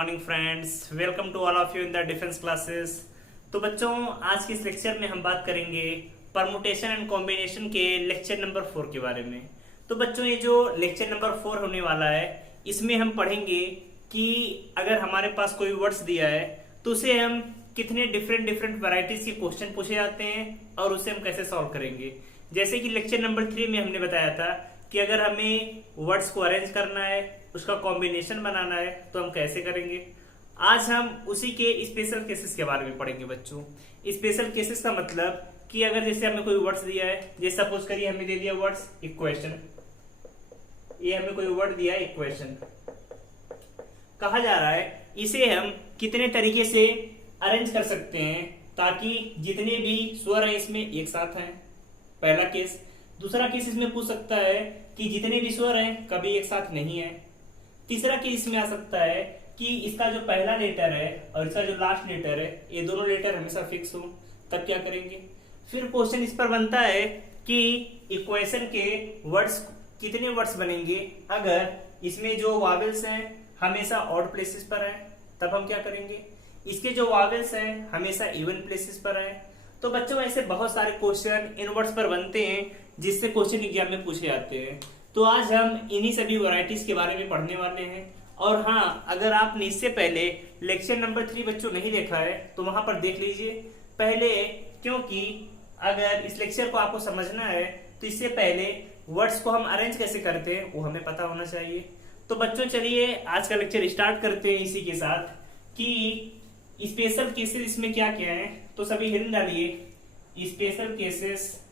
Morning friends, welcome to all of you in the defence classes. तो बच्चों, आज के इस लेक्चर में हम बात करेंगे परमुटेशन एंड कॉम्बिनेशन के लेक्चर नंबर 4 के बारे में। तो बच्चों, ये जो लेक्चर नंबर 4 होने वाला है, इसमें हम पढ़ेंगे कि अगर हमारे पास कोई वर्ड्स दिया है तो उसे हम कितने डिफरेंट वैरायटीज के क्वेश्चन पूछे जाते हैं और उसे हम कैसे सॉल्व करेंगे। जैसे कि लेक्चर नंबर 3 में हमने बताया था कि अगर हमें वर्ड्स को अरेंज करना है, उसका कॉम्बिनेशन बनाना है, तो हम कैसे करेंगे। आज हम उसी के स्पेशल केसेस के बारे में पढ़ेंगे बच्चों। स्पेशल केसेस का मतलब कि अगर जैसे हमें कोई वर्ड्स दिया है, जैसे सपोज करिए हमें दे दिया वर्ड्स इक्वेशन, ये हमें कोई वर्ड दिया है इक्वेशन, कहा जा रहा है इसे हम कितने तरीके से अरेंज कर सकते हैं ताकि जितने भी स्वर हैं इसमें एक साथ हैं। पहला केस। दूसरा केस इसमें पूछ सकता है कि जितने भी स्वर हैं कभी एक साथ नहीं है। तीसरा केस इसमें आ सकता है कि इसका जो पहला लेटर है और इसका जो लास्ट लेटर है, ये दोनों लेटर हमेशा फिक्स हो, तब क्या करेंगे। फिर क्वेश्चन इस पर बनता है कि इक्वेशन के वर्ड्स, कितने वर्ड्स बनेंगे अगर इसमें जो वावेल्स हैं हमेशा ऑड प्लेसेस पर हैं, तब हम क्या करेंगे। इसके जो वावेल्स हैं हमेशा इवन प्लेसेस पर हैं। तो बच्चों, ऐसे बहुत सारे क्वेश्चन इन वर्ड्स पर बनते हैं जिससे क्वेश्चन एग्जाम में पूछे जाते हैं। तो आज हम इन्हीं सभी वैरायटीज के बारे में पढ़ने वाले हैं। और हाँ, अगर आपने इससे पहले लेक्चर नंबर 3 बच्चों नहीं देखा है तो वहां पर देख लीजिए पहले, क्योंकि अगर इस लेक्चर को आपको समझना है तो इससे पहले वर्ड्स को हम अरेंज कैसे करते हैं वो हमें पता होना चाहिए। तो बच्चों, चलिए आज का लेक्चर स्टार्ट करते हैं इसी के साथ कि स्पेशल केसेस इसमें क्या क्या है। तो सभी हिंट डालिए, special cases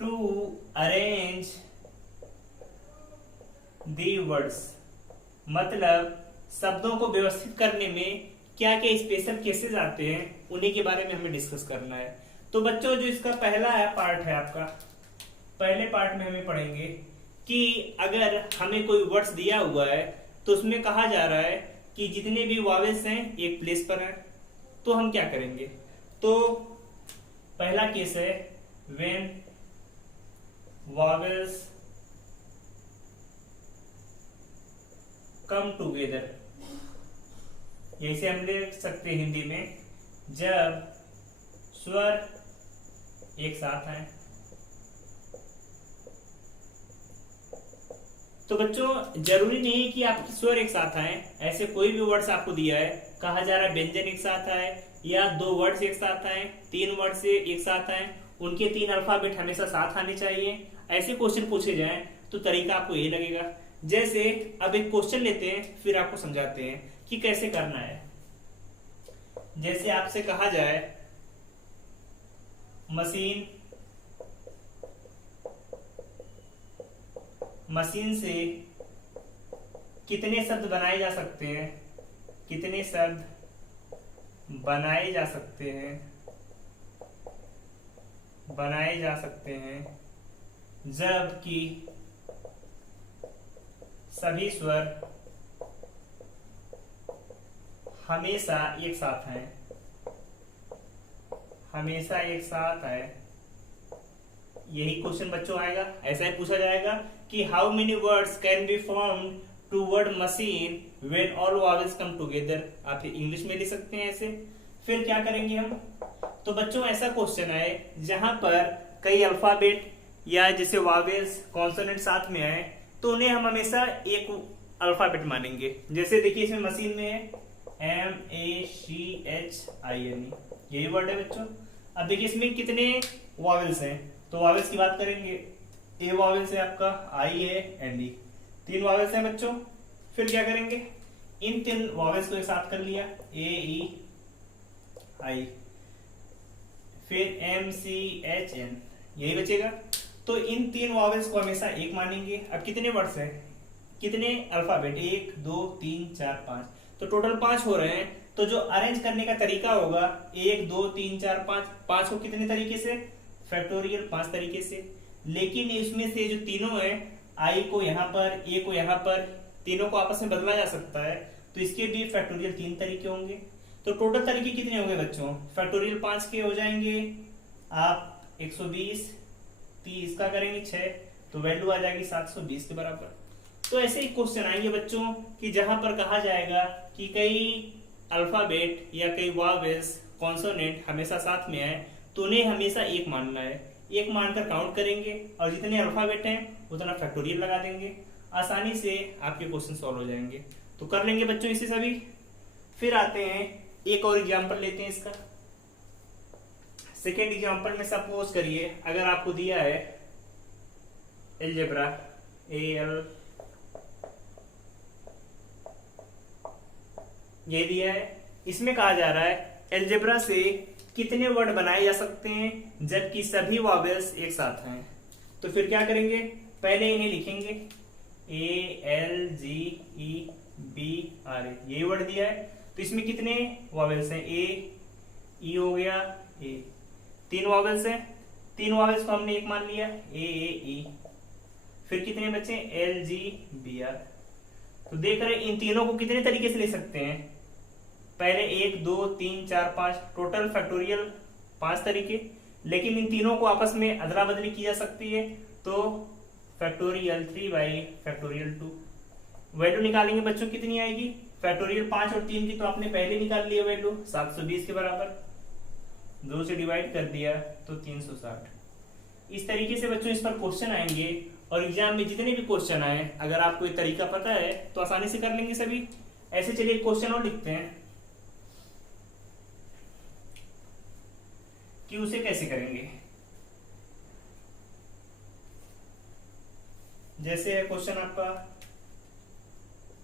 to arrange the words, मतलब शब्दों को व्यवस्थित करने में क्या क्या स्पेशल केसेस आते हैं उन्हीं के बारे में हमें डिस्कस करना है। तो बच्चों, जो इसका पहला पार्ट है आपका, पहले पार्ट में हमें पढ़ेंगे कि अगर हमें कोई वर्ड्स दिया हुआ है तो उसमें कहा जा रहा है कि जितने भी वावेल्स हैं एक प्लेस पर हैं, तो हम क्या करेंगे। तो पहला केस है व्हेन वावेल्स कम टुगेदर, जैसे हम लिख सकते हैं हिंदी में, जब स्वर एक साथ हैं। तो बच्चों, जरूरी नहीं है कि आपके स्वर एक साथ आए। ऐसे कोई भी वर्ड्स आपको दिया है, कहा जा रहा है व्यंजन एक साथ आए या दो वर्ड्स एक साथ आए, तीन वर्ड्स एक साथ आए, उनके 3 अल्फाबेट हमेशा साथ आने चाहिए। ऐसे क्वेश्चन पूछे जाएं तो तरीका आपको यही लगेगा। जैसे अब एक क्वेश्चन लेते हैं, फिर आपको समझाते हैं कि कैसे करना है। जैसे आपसे कहा जाए मशीन से कितने शब्द बनाए जा सकते हैं, कितने शब्द बनाए जा सकते हैं जबकि सभी स्वर हमेशा एक साथ हैं, हमेशा एक साथ है। यही क्वेश्चन बच्चों आएगा, ऐसा ही पूछा जाएगा कि how many words can be formed to word machine when all vowels come together. आप इंग्लिश में लिख सकते हैं ऐसे। फिर क्या करेंगे हम। तो बच्चों, ऐसा क्वेश्चन आए जहां पर कई अल्फाबेट या जैसे वावेल्स कॉन्सोनेंट साथ में आए तो उन्हें हम हमेशा एक अल्फाबेट मानेंगे। जैसे देखिए इसमें मशीन में है MACHINE, यही वर्ड है बच्चों। अब देखिए इसमें कितने वावेल्स हैं, तो वावेल्स की बात करेंगे। ए वावेल्स है आपका, आई है, एंड ई, 3 वावेल्स हैं बच्चों। फिर क्या करेंगे, इन 3 वावेल्स को एक साथ कर लिया, AEI, फिर MCHN, यही बचेगा। तो इन 3 वावेल्स को हमेशा एक मानेंगे। अब कितने वर्ड्स हैं, कितने अल्फाबेट, 1 2 3 4 5, तो टोटल 5 हो रहे हैं। तो जो अरेंज करने का तरीका होगा 1 2 3 4 5, 5 को कितने तरीके से, फैक्टोरियल 5 तरीके से। लेकिन इसमें से जो तीनों है, आई को यहाँ पर, ए को यहाँ पर, तीनों को आपस में बदला जा सकता है, तो इसके भी फैक्टोरियल 3 तरीके होंगे। तो टोटल तरीके कितने होंगे बच्चों, फैक्टोरियल 5 के हो जाएंगे आप 120, 30 का करेंगे 6, तो वैल्यू आ जाएगी 720 के बराबर। तो ऐसे ही क्वेश्चन आएंगे बच्चों कि जहां पर कहा जाएगा कि कई अल्फाबेट या कई वॉवेल्स कॉन्सोनेंट हमेशा साथ में आए, तो उन्हें हमेशा एक मानना है। एक मानकर काउंट करेंगे और जितने अल्फाबेट हैं उतना फैक्टोरियल लगा देंगे, आसानी से आपके क्वेश्चन सॉल्व हो जाएंगे। तो कर लेंगे बच्चों इसे सभी। फिर आते हैं एक और एग्जाम्पल लेते हैं इसका। सेकेंड एग्जाम्पल में सपोज करिए अगर आपको दिया है एलजेब्रा, एल ये दिया है, इसमें कहा जा रहा है एलजेब्रा से कितने वर्ड बनाए जा सकते हैं जबकि सभी वॉवेल्स एक साथ हैं। तो फिर क्या करेंगे, पहले इन्हें लिखेंगे ALGEBRA, ये वर्ड दिया है। तो इसमें कितने वॉवेल्स हैं, ए ई हो गया, ए तीन वॉवेल्स हैं, तीन वॉवेल्स को हमने एक मान लिया, ए। फिर कितने बचे, LGBR। तो देख रहे इन तीनों को कितने तरीके से ले सकते हैं, पहले 1 2 3 4 5 टोटल फैक्टोरियल 5 तरीके, लेकिन इन तीनों को आपस में अदला बदली की जा सकती है। तो फैक्टोरियल 3 बाई फैक्टोरियल 2 वैल्यू निकालेंगे बच्चों, कितनी आएगी, फैक्टोरियल 5 और 3 की तो आपने पहले निकाल लिया वैल्यू 720 के बराबर, 2 से डिवाइड कर दिया तो 360। इस तरीके से बच्चों इस पर क्वेश्चन आएंगे और एग्जाम में जितने भी क्वेश्चन आए अगर आपको ये तरीका पता है तो आसानी से कर लेंगे सभी। ऐसे चलिए क्वेश्चन और लिखते हैं कि उसे कैसे करेंगे। जैसे है क्वेश्चन आपका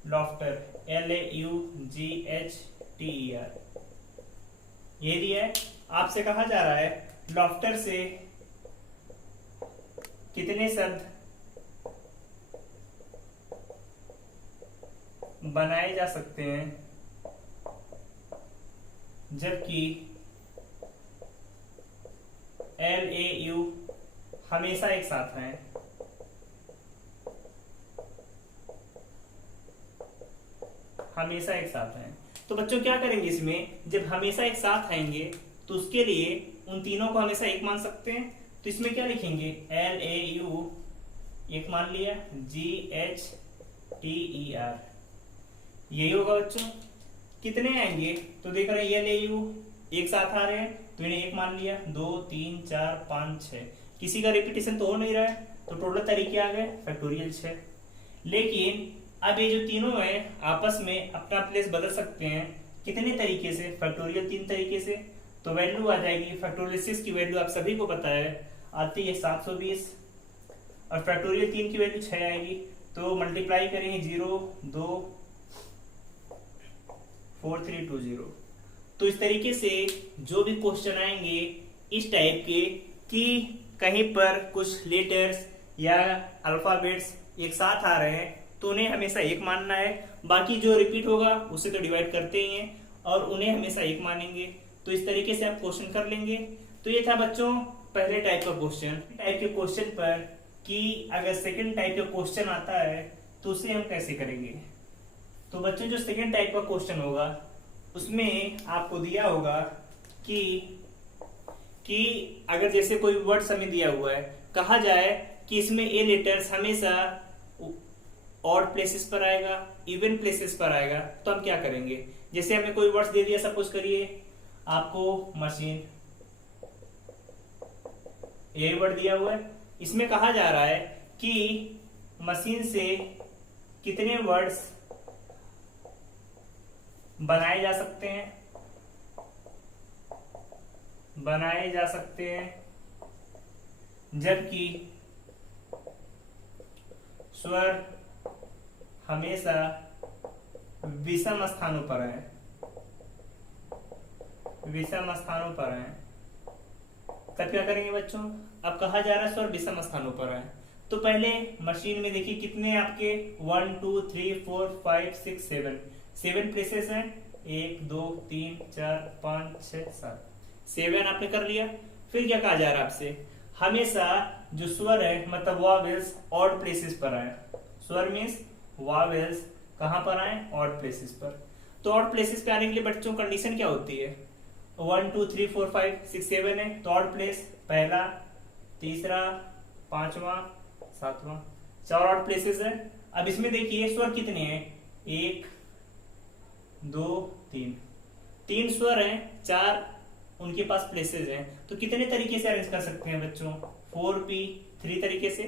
लॉफ्टर, LAUGHTER, ये दिया है। आपसे कहा जा रहा है लॉफ्टर से कितने शब्द बनाए जा सकते हैं जबकि LAU हमेशा एक साथ हैं। हमेशा एक साथ हैं तो बच्चों क्या करेंगे, इसमें जब हमेशा एक साथ आएंगे तो उसके लिए उन तीनों को हमेशा एक मान सकते हैं। तो इसमें क्या लिखेंगे, LAU एक मान लिया, GHTER यही होगा बच्चों। कितने आएंगे, तो देख रहे हैं LAU एक साथ आ रहे हैं तो इन्हें एक मान लिया, 2 3 4 5 6, किसी का रिपीटेशन तो हो नहीं रहा है तो टोटल तरीके आ गए फैक्टोरियल 6। लेकिन अब ये जो तीनों हैं आपस में अपना प्लेस बदल सकते हैं, कितने तरीके से, फैक्टोरियल 3 तरीके से। तो वैल्यू आ जाएगी फैक्टोरियल 6 की वैल्यू आप सभी को पता है आती है 720 और फैक्टोरियल 3 की वैल्यू 6 आएगी। तो मल्टीप्लाई करेंगे 0 2 4 3 2 0। तो इस तरीके से जो भी क्वेश्चन आएंगे इस टाइप के कि कहीं पर कुछ लेटर्स या अल्फाबेट्स एक साथ आ रहे हैं तो उन्हें हमेशा एक मानना है, बाकी जो रिपीट होगा उसे तो डिवाइड करते ही हैं और उन्हें हमेशा एक मानेंगे। तो इस तरीके से आप क्वेश्चन कर लेंगे। तो ये था बच्चों पहले टाइप का क्वेश्चन। टाइप के क्वेश्चन पर कि अगर सेकंड टाइप का क्वेश्चन आता है तो उसे हम कैसे करेंगे। तो बच्चों जो सेकंड टाइप का क्वेश्चन होगा उसमें आपको दिया होगा कि अगर जैसे कोई वर्ड हमें दिया हुआ है, कहा जाए कि इसमें ए लेटर्स हमेशा ऑड प्लेसेस पर आएगा, इवन प्लेसेस पर आएगा, तो हम क्या करेंगे। जैसे हमें कोई वर्ड्स दे दिया, सपोज करिए आपको मशीन, ये वर्ड दिया हुआ है, इसमें कहा जा रहा है कि मशीन से कितने वर्ड्स बनाए जा सकते हैं जबकि स्वर हमेशा विषम स्थानों पर है। तब क्या करेंगे बच्चों, अब कहा जा रहा है स्वर विषम स्थानों पर है तो पहले मशीन में देखिए कितने आपके 1 2 3 4 5 6 7 प्लेसेस हैं, 1 2 3 4 5 6 7 7 आपने कर लिया। फिर क्या कहा जा रहा है आपसे, हमेशा जो स्वर है मतलब वॉवेल्स ऑड प्लेसेस पर आए। स्वर मीन्स वॉवेल्स कहां पर आए, ऑड प्लेसेस पर। तो ऑड प्लेसेस पे आने के लिए बच्चों कंडीशन क्या होती है, 1 2 3 4 5 6 7 है तो ऑड प्लेस पहला, तीसरा, पांचवा, सातवां, 4 ऑड प्लेसेस है। अब इसमें देखिए स्वर कितने हैं, 1 2 3, 3 स्वर हैं, 4 उनके पास प्लेसेस हैं। तो कितने तरीके से अरेंज कर सकते हैं बच्चों, 4p3 तरीके से।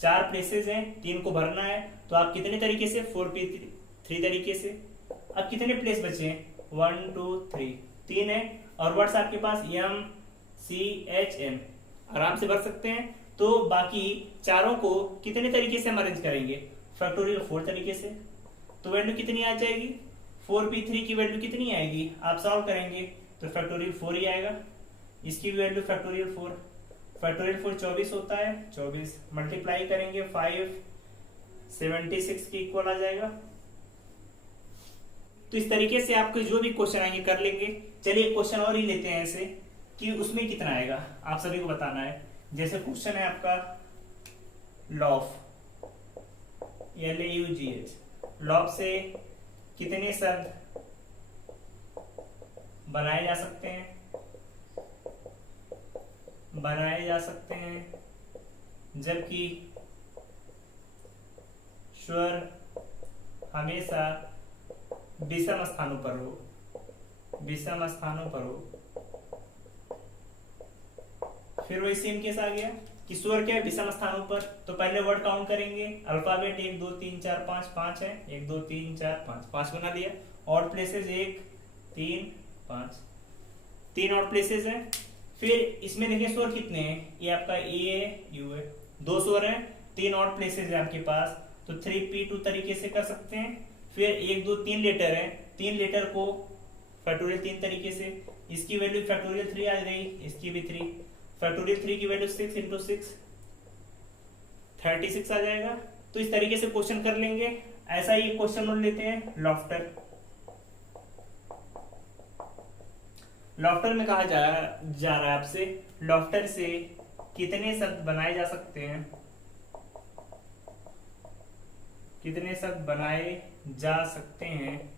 4 प्लेसेस हैं, 3 को भरना है, तो आप कितने तरीके से, 4p3 तरीके से। अब कितने प्लेस बचे हैं, 1 2 3, 3 है। और वर्ड्स आपके पास MCHN आराम से भर सकते हैं। तो बाकी चारों को कितने तरीके से हम अरेंज करेंगे, फैक्टोरियल 4 तरीके से। तो वैल्यू कितनी आ जाएगी, 4p3 की वैल्यू कितनी आएगी, आप सॉल्व करेंगे तो फैक्टोरियल 4 ही आएगा। इसकी भी वैल्यू फैक्टोरियल 4, फैक्टोरियल 4 24 होता है, 24 मल्टीप्लाई करेंगे 5 76 के इक्वल आ जाएगा। तो इस तरीके से आपको जो भी क्वेश्चन आएंगे कर लेंगे। चलिए क्वेश्चन और ही लेते हैं ऐसे कि उसमें कितना आएगा, आप सभी को बताना है। जैसे क्वेश्चन है आपका लॉफ, LAUGH, लॉफ से कितने शब्द बनाए जा सकते हैं, जबकि स्वर हमेशा विषम स्थानों पर हो, फिर वही सेम केस आ गया कि स्वर क्या है, विषम स्थानों पर। तो पहले वर्ड काउंट करेंगे, अल्फाबेट 1 2 3 4 5, 5 है, 1 2 3 4 5, 5 बना लिया। और प्लेसेस 1 3 5, 3 और प्लेसेस है। फिर इसमें देखिए स्वर कितने हैं, ये आपका ए है, यू है, 2 स्वर है, 3 और प्लेसेस है आपके पास। तो 3p2 तरीके से कर सकते हैं। फिर 1 2 3 लेटर है, 3 लेटर को फैक्टोरियल 3 तरीके से। इसकी वैल्यू फैक्टोरियल 3 आ गई, इसकी भी 3। फैक्टोरियल 3 की वैल्यू 6 इंटू 6 36 आ जाएगा। तो इस तरीके से क्वेश्चन कर लेंगे। ऐसा ही क्वेश्चन और लेते हैं लॉफ्टर। लॉफ्टर में कहा जा रहा है आपसे, लॉफ्टर से कितने शब्द बनाए जा सकते हैं,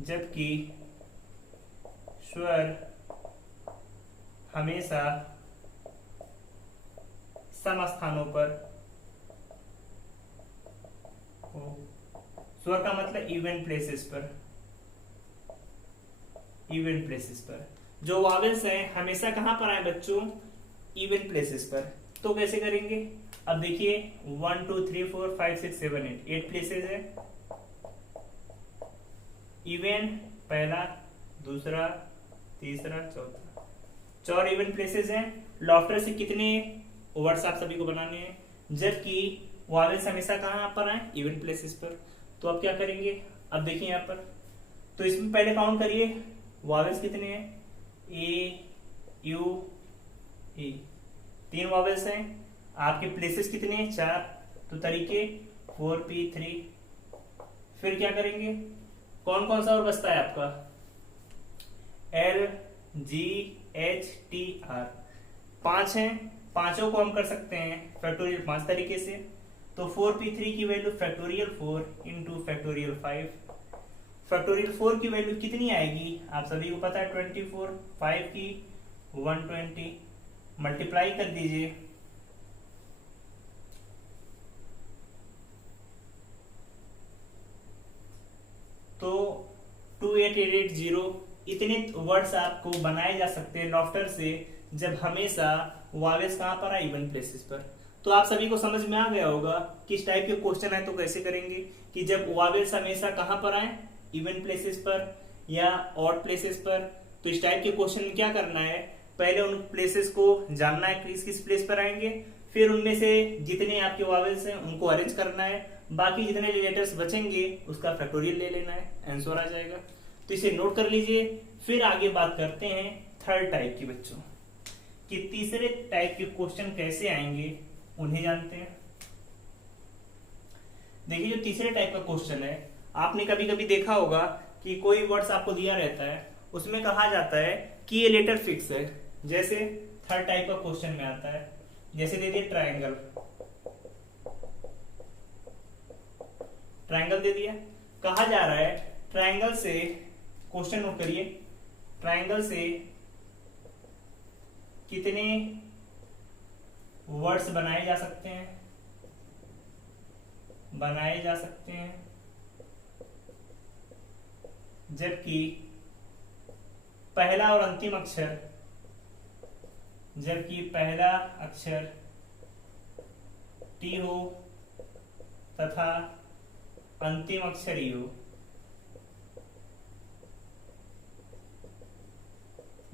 जबकि स्वर हमेशा सम स्थानों पर हो। स्वर का मतलब इवन प्लेसेस पर। जो वावेल्स हैं हमेशा कहां पर आए बच्चों, इवन प्लेसेस पर। तो कैसे करेंगे, अब देखिए 1 2 3 4 5 6 7 8 प्लेसेस है। इवन पहला, दूसरा, तीसरा, चौथा, 4 इवन प्लेसेस हैं। लॉफ्टर से कितने वर्ड्स आप सभी को बनाने हैं, जबकि वावेल्स हमेशा कहां पर आए, इवन प्लेसेस पर। तो आप क्या करेंगे, अब देखिए यहां पर, तो इसमें पहले काउंट करिए वावेल्स कितने हैं, ए यू ई, 3 वावेल्स हैं। आपके प्लेसेस कितने हैं, 4। तो तरीके 4p3। फिर क्या करेंगे, कौन कौन सा और बचता है आपका, LGHTR, 5 हैं। पांचों को हम कर सकते हैं फैक्टोरियल 5 तरीके से। तो 4p3 की value factorial 4 into factorial 5। Factorial 4 की वैल्यू कितनी आएगी, आप सभी को पता है 24। 5 की 120, मल्टीप्लाई कर दीजिए, तो 28880। इतने वर्ड्स आपको बनाए जा सकते हैं लॉफ्टर से, जब हमेशा वावेल्स कहां पर है, इवन प्लेसेस पर। तो आप सभी को समझ में आ गया होगा किस टाइप के क्वेश्चन है तो कैसे करेंगे, कि जब वावेल्स हमेशा कहां पर आए, इवन प्लेसेस पर या ऑड प्लेसेस पर। तो इस टाइप के क्वेश्चन में क्या करना है, पहले उन प्लेसेस को जानना है किस किस प्लेस पर आएंगे, फिर उनमें से जितने आपके वावेल्स हैं उनको अरेंज करना है, बाकी जितने लेटर्स बचेंगे उसका फैक्टोरियल ले लेना है, आंसर आ जाएगा। तो इसे नोट कर लीजिए। फिर आगे बात करते हैं थर्ड टाइप की बच्चों, कि तीसरे टाइप के क्वेश्चन कैसे आएंगे उन्हें जानते हैं। देखिए जो तीसरे टाइप का क्वेश्चन है, आपने कभी कभी देखा होगा कि कोई वर्ड्स आपको दिया रहता है, उसमें कहा जाता है कि ये लेटर फिक्स है। जैसे थर्ड टाइप का क्वेश्चन में आता है, जैसे दे दिए ट्रायंगल, दे दिया, कहा जा रहा है ट्रायंगल से, क्वेश्चन नोट करिए, ट्रायंगल से कितने वर्ड्स बनाए जा सकते हैं, बनाए जा सकते हैं, जबकि पहला और अंतिम अक्षर, जबकि पहला अक्षर टी हो तथा अंतिम अक्षर ई हो।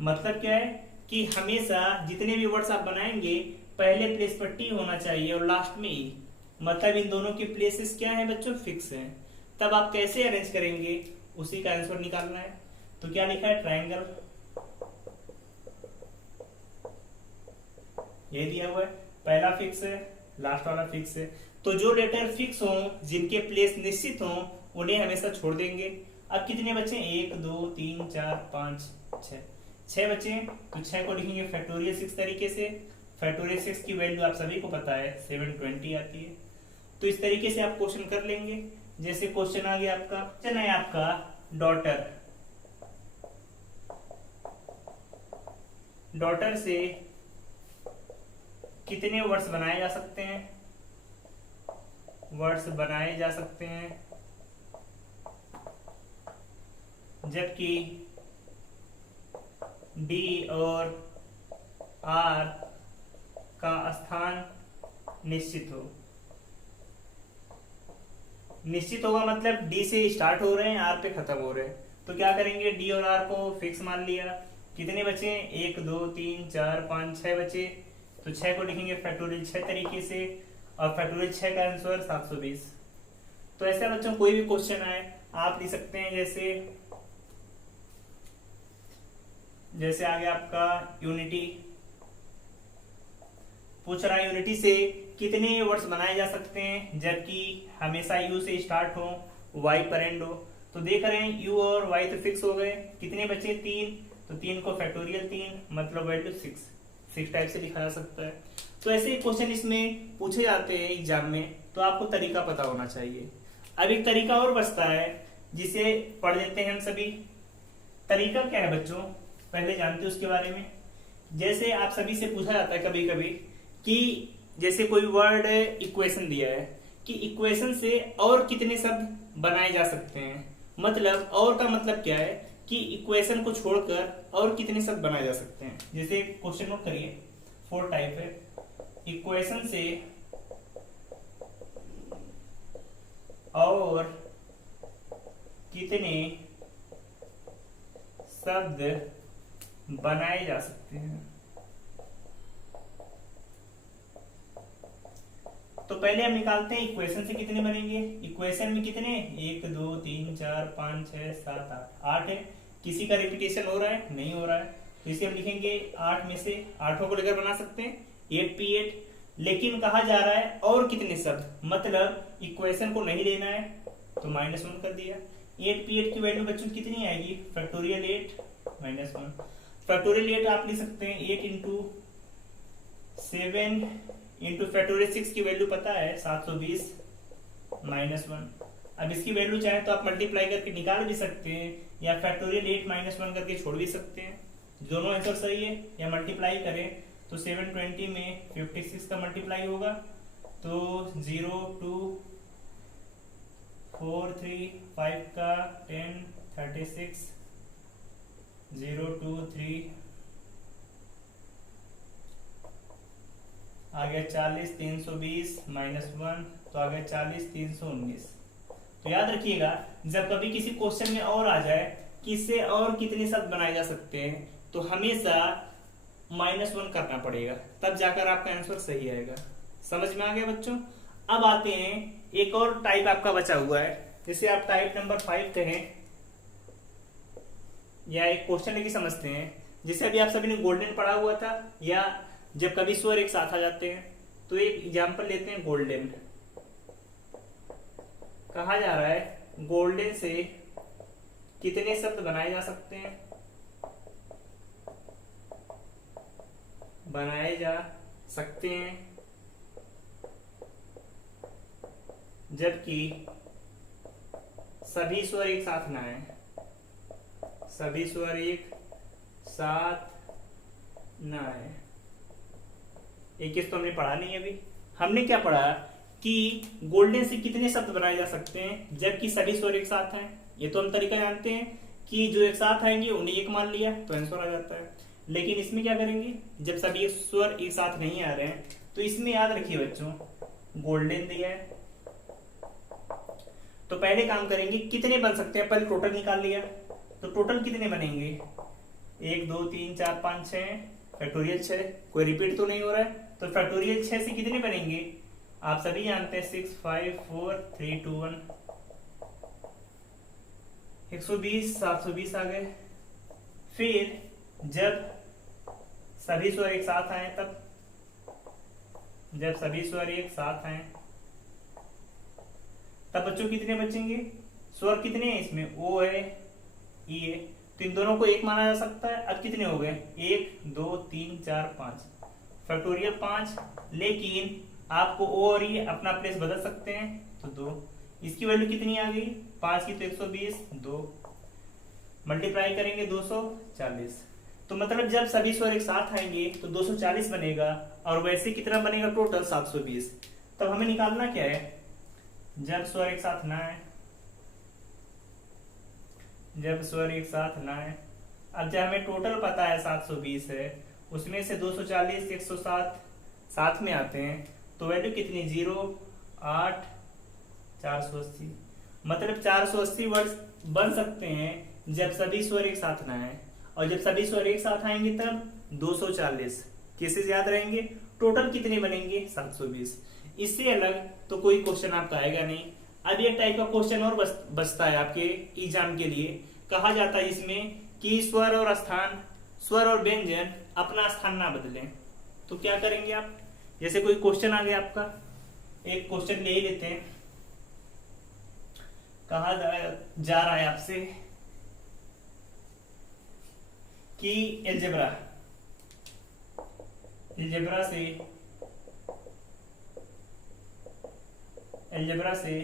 मतलब क्या है कि हमेशा जितने भी वर्ड्स आप बनाएंगे पहले प्लेस पर टी होना चाहिए और लास्ट में ई। मतलब इन दोनों के प्लेसेस क्या है बच्चों, फिक्स हैं। तब आप कैसे अरेंज करेंगे, उसी का आंसर निकालना है। तो क्या लिखा है, ट्रायंगल, ये दिया हुआ है, पहला फिक्स है, लास्ट वाला फिक्स है। तो जो लेटर फिक्स हो, जिनके प्लेस निश्चित हो, उन्हें हमेशा छोड़ देंगे। अब कितने बचे, 1 2 3 4 5 6, 6 बचे। तो 6 को लिखेंगे फैक्टोरियल 6 तरीके से। फैक्टोरियल 6 की वैल्यू आप सभी को पता है 720 आती है। तो इस तरीके से आप क्वेश्चन कर लेंगे। जैसे क्वेश्चन आ गया आपका, क्वेश्चन है आपका डॉटर, डॉटर से कितने वर्ड्स बनाए जा सकते हैं, वर्ड्स बनाए जा सकते हैं, जबकि डी और आर का स्थान निश्चित हो। निश्चित होगा मतलब डी से स्टार्ट हो रहे हैं, आर पे खत्म हो रहे हैं। तो क्या करेंगे, डी और आर को फिक्स मान लिया। कितने बचे, 1 2 3 4 5 6 बचे। तो 6 को लिखेंगे फैक्टोरियल 6 तरीके से, और फैक्टोरियल 6 का आंसर 720। तो ऐसा बच्चों कोई भी क्वेश्चन आए आप लिख सकते हैं। जैसे आ गया आपका यूनिटी, पूछ रहा है यूनिटी से कितने वर्ड्स बनाए जा सकते हैं, जबकि हमेशा यू से स्टार्ट हो, वाई पर एंड हो। तो देख रहे हैं यू और वाई तो फिक्स हो गए। कितने बचे, 3। तो 3 को फैक्टोरियल 3 मतलब वैल्यू 6 टाइप से लिखा जा सकता है। तो ऐसे क्वेश्चन इसमें पूछे जाते हैं एग्जाम में, तो आपको तरीका पता होना चाहिए। अब एक तरीका और बचता है जिसे पढ़ लेते हैं हम सभी। तरीका क्या है बच्चों, पहले जानते हैं उसके बारे में। जैसे आप सभी से पूछा जाता है कभी कभी कि जैसे कोई वर्ड इक्वेशन दिया है कि इक्वेशन से और कितने शब्द बनाए जा सकते हैं। मतलब और का मतलब क्या है कि इक्वेशन को छोड़कर और कितने शब्द बनाए जा सकते हैं। जैसे क्वेश्चन नोट करिए, 4 टाइप है। इक्वेशन से और कितने शब्द बनाए जा सकते हैं। तो पहले हम निकालते हैं इक्वेशन से कितने बनेंगे। इक्वेशन में कितने, 1 2 3 4 5 6 7 8 है। किसी का रिपीटेशन हो रहा है, नहीं हो रहा है, तो इसे हम लिखेंगे 8 में से 8 को लेकर बना सकते हैं 8p8। लेकिन कहा जा रहा है और कितने शब्द, मतलब इक्वेशन को नहीं लेना है, तो -1 कर दिया। 8p8 की वैल्यू बच्चों कितनी आएगी, फैक्टोरियल 8 -1। फैक्टोरियल 8 आप लिख सकते हैं 8 इंटू 7 इंटू फैक्टोरियल 6 की वैल्यू पता है 720 -1। अब इसकी वैल्यू चाहे तो आप मल्टीप्लाई करके निकाल भी सकते हैं, या फैक्टोरियल 8 -1 करके छोड़ भी सकते हैं। दोनों आंसर सही है। या मल्टीप्लाई करें तो 720 में 56 का मल्टीप्लाई होगा, तो 0 2 4 3 5 का 10 36 0 2 3 आ गया 40 320 -1, तो आ गया 40 319। तो याद रखिएगा जब कभी किसी क्वेश्चन में और आ जाए कि इससे और कितने शब्द बनाए जा सकते हैं, तो हमेशा -1 करना पड़ेगा, तब जाकर आपका आंसर सही आएगा। समझ में आ गया बच्चों। अब आते हैं एक और टाइप आपका बचा हुआ है, जिसे आप टाइप नंबर 5 कहें, या एक क्वेश्चन लेके समझते हैं। जिसे अभी आप सभी ने गोल्डन पढ़ा हुआ था, या जब कभी स्वर एक साथ आ जाते हैं। तो एक एग्जांपल लेते हैं गोल्डन। कहा जा रहा है गोल्डन से कितने शब्द बनाए जा सकते हैं, बनाए जा सकते हैं, जबकि सभी स्वर एक साथ ना आए, सभी स्वर एक साथ ना आए। एक केस तो हमने पढ़ा नहीं है अभी। हमने क्या पढ़ा कि गोल्डन से कितने शब्द बनाए जा सकते हैं जबकि सभी स्वर एक साथ हैं। ये तो हम तरीका जानते हैं कि जो एक साथ आएंगे उन्हें एक मान लिया तो आंसर आ जाता है। लेकिन इसमें क्या करेंगे, जब सभी स्वर एक साथ नहीं आ रहे हैं तो इसमें याद रखिए बच्चों, गोल्डन दिया है तो पहले काम करेंगे कितने बन सकते हैं, पहले टोटल निकाल लिया तो टोटल कितने बनेंगे, 1 2 3 4 5 6 फैक्टोरियल 6, कोई रिपीट तो नहीं हो रहा है। तो फैक्टोरियल 6 से कितने बनेंगे, आप सभी जानते हैं 6 5 4 3 2 1, 120 720 आ गए। फिर जब सभी स्वर एक साथ आए तब, जब सभी स्वर एक साथ आए तब बच्चों कितने बचेंगे, स्वर कितने हैं इसमें, ओ है ई है, तो इन दोनों को एक माना जा सकता है। अब कितने हो गए, 1 2 3 4 5 फैक्टोरियल 5, लेकिन आपको ओ और ई अपना प्लेस बदल सकते हैं तो 2, इसकी वैल्यू कितनी आ गई, 5 की तो 120, 2 मल्टीप्लाई करेंगे 240। तो मतलब जब सभी स्वर एक साथ आएंगे तो 240 बनेगा और वैसे कितना बनेगा टोटल 720। तब हमें निकालना क्या है, जब स्वर एक साथ ना आए, जब स्वर एक साथ ना आए। अब जब हमें टोटल पता है 720 है, उसमें से 240 107 साथ में आते हैं तो वैल्यू कितनी, 0 8 480। मतलब 480 वर्ड बन सकते हैं जब सभी स्वर एक साथ ना आए, और जब सभी स्वर एक साथ आएंगे तब 240 केसेस याद रहेंगे। टोटल कितने बनेंगे 720। इससे अलग तो कोई क्वेश्चन आपका आएगा नहीं। अब एक टाइप का क्वेश्चन और बचता है आपके एग्जाम के लिए, कहा जाता है इसमें कि स्वर और स्थान, स्वर और व्यंजन अपना स्थान ना बदलें। तो क्या करेंगे आप, जैसे कोई क्वेश्चन आ गया आपका, एक क्वेश्चन ले ही लेते हैं। कहा जा रहा है आपसे कि एलजेब्रा से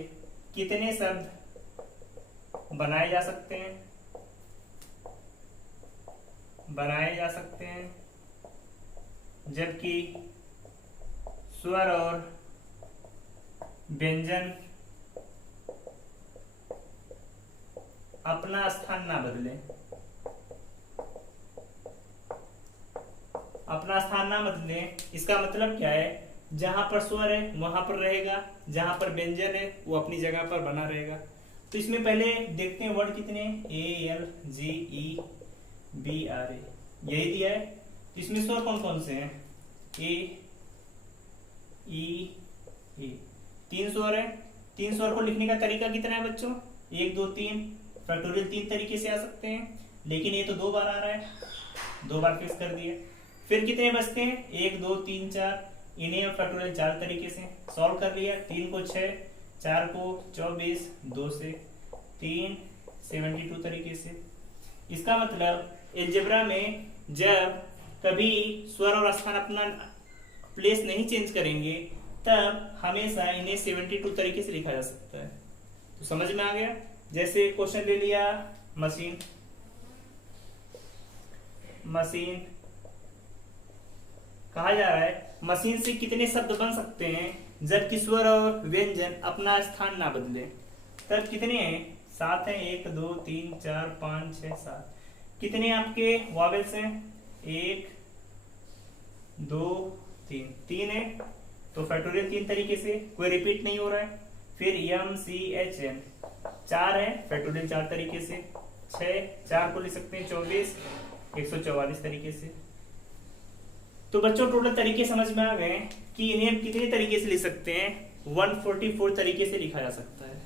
कितने शब्द बनाए जा सकते हैं जबकि स्वर और व्यंजन अपना स्थान ना बदले। अपना स्थान ना बदले इसका मतलब क्या है, जहां पर स्वर है वहां पर रहेगा, जहां पर व्यंजन है वो अपनी जगह पर बना रहेगा। तो इसमें पहले देखते हैं वर्ड कितने, ALGEBRA यही दिया है। तो इसमें स्वर कौन कौन से हैं, A E A, 3 स्वर है। 3 स्वर को लिखने का तरीका कितना है बच्चों, 1 2 3 फैक्टोरियल 3 तरीके से आ सकते हैं, लेकिन ये तो 2 बार आ रहा है, 2 बार फिक्स कर दिए। फिर कितने बचते हैं, 1 2 3 4, इन्हें हम फैक्टोरियल 4 तरीके से सॉल्व कर लिया। 3 को 6, 4 को 24, 2 से 3 72 तरीके से। इसका मतलब एलजेब्रा में जब कभी स्वर और स्थान अपना प्लेस नहीं चेंज करेंगे तब हमेशा इन्हें 72 तरीके से लिखा जा सकता है। तो समझ में आ गया। जैसे क्वेश्चन ले लिया, मशीन कहा जा रहा है मशीन से कितने शब्द बन सकते हैं जबकि स्वर और व्यंजन अपना स्थान ना बदले। तब कितने हैं, 7 हैं, 1 2 3 4 5 6 7। कितने आपके वॉवेल्स हैं, 1 2 3, 3 है तो फैक्टोरियल 3 तरीके से, कोई रिपीट नहीं हो रहा है। फिर MCHN 4 है, फैक्टोरियल 4 तरीके से। 6 4 को लिख सकते हैं 24 144 तरीके से। तो बच्चों टोटल तरीके समझ में आ गए कि इन्हें हम कितने तरीके से लिख सकते हैं, 144 तरीके से लिखा जा सकता है।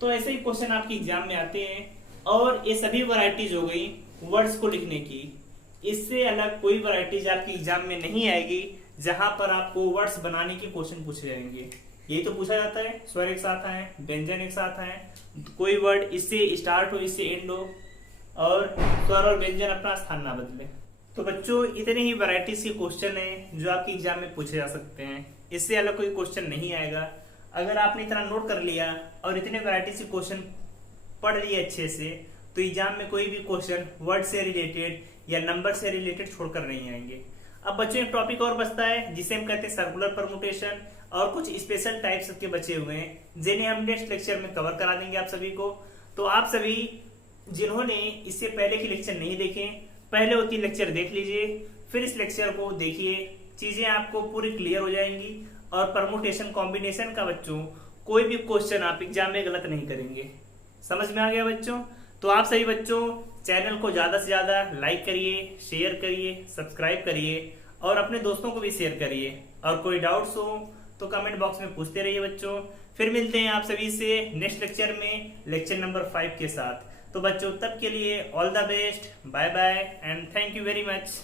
तो ऐसे ही क्वेश्चन आपके एग्जाम में आते हैं और ये सभी वैरायटीज हो गई वर्ड्स को लिखने की। इससे अलग कोई वैरायटीज आपके एग्जाम में नहीं आएगी जहां पर आपको वर्ड्स बनाने के क्वेश्चन पूछे जाएंगे। यही तो पूछा जाता है, स्वर एक साथ आए, व्यंजन एक साथ आए, कोई वर्ड इससे स्टार्ट हो इससे एंड हो और स्वर और व्यंजन अपना स्थान ना बदले। तो बच्चों इतने ही वैरायटीज के क्वेश्चन हैं जो आपके एग्जाम में पूछे जा सकते हैं, इससे अलग कोई क्वेश्चन नहीं आएगा। अगर आपने इतना नोट कर लिया और इतने वैरायटीज के क्वेश्चन पढ़ लिए अच्छे से तो एग्जाम में कोई भी क्वेश्चन वर्ड से रिलेटेड या नंबर से रिलेटेड छोड़कर नहीं आएंगे। अब बच्चों एक टॉपिक और बचता है जिसे हम कहते हैं सर्कुलर परमुटेशन, और कुछ स्पेशल टाइप्स के बचे हुए हैं जिन्हें हम नेक्स्ट लेक्चर में कवर करा देंगे आप सभी को। तो आप सभी जिन्होंने इससे पहले के लेक्चर नहीं देखे, पहले वो 3 लेक्चर देख लीजिए, फिर इस लेक्चर को देखिए, चीजें आपको पूरी क्लियर हो जाएंगी। और परमुटेशन कॉम्बिनेशन का बच्चों कोई भी क्वेश्चन आप एग्जाम में गलत नहीं करेंगे। समझ में आ गया बच्चों? तो आप सभी बच्चों चैनल को ज्यादा से ज्यादा लाइक करिए, शेयर करिए, सब्सक्राइब करिए और अपने दोस्तों को भी शेयर करिए। और कोई डाउट्स हो तो कमेंट बॉक्स में पूछते रहिए बच्चों। फिर मिलते हैं आप सभी से नेक्स्ट लेक्चर में, लेक्चर नंबर 5 के साथ। तो बच्चों तब के लिए all the best, bye bye and thank you very much.